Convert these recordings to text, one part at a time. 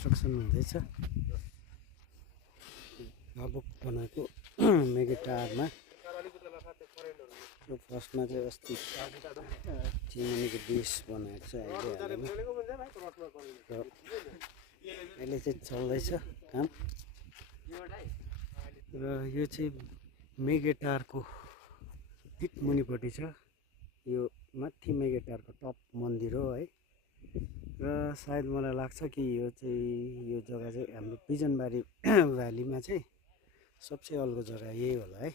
Construction हुँदैछ वाबुक बनाएको मेगाटारमा। यो फर्स्टमा चाहिँ अस्ति चिमनीको बेस बनाएको छ अहिले हालैमा र अहिले चाहिँ चल्दैछ काम। र यो चाहिँ मेगाटारको ठिक मुनिपट्टि छ। यो माथि मेगाटारको टप मन्दिर हो है। र सायद मलाई लाग्छ कि यो चाहिँ यो जग्गा चाहिँ हाम्रो बिजनबारी भ्यालीमा चाहिँ सबसे अल्गो जग्गा यही होला है।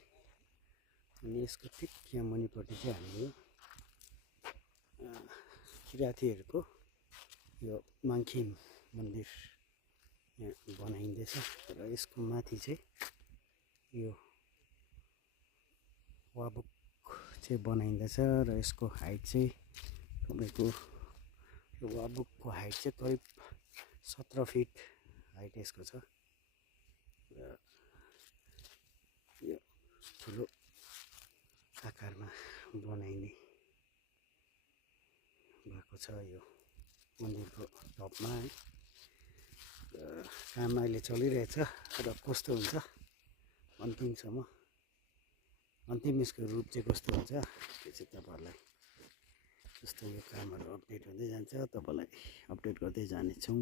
अनि यसको ठिक यहाँ मुनिपट्टि चाहिँ हाम्रो किराँतीहरूको यो माङ्खिम मन्दिर यहाँ बनाइँदैछ। र यसको माथि चाहिँ यो वाबुक चाहिँ बनाइँदैछ र यसको हाइट चाहिँ तपाईँको यो वाबुकको हाइट चाहिँ करिब 17 फिट हाइट यसको छ। र यो ठुलो आकारमा बनाइने भएको छ यो मन्दिरको टपमा है। र काम अहिले चलिरहेछ र कस्तो हुन्छ अन्तिमसम्म अन्तिम यसको रूप चाहिँ कस्तो हुन्छ त्यो चाहिँ तपाईँहरूलाई जस्तो यो कामहरू अपडेट हुँदै जान्छ तपाईँलाई अपडेट गर्दै जानेछौँ।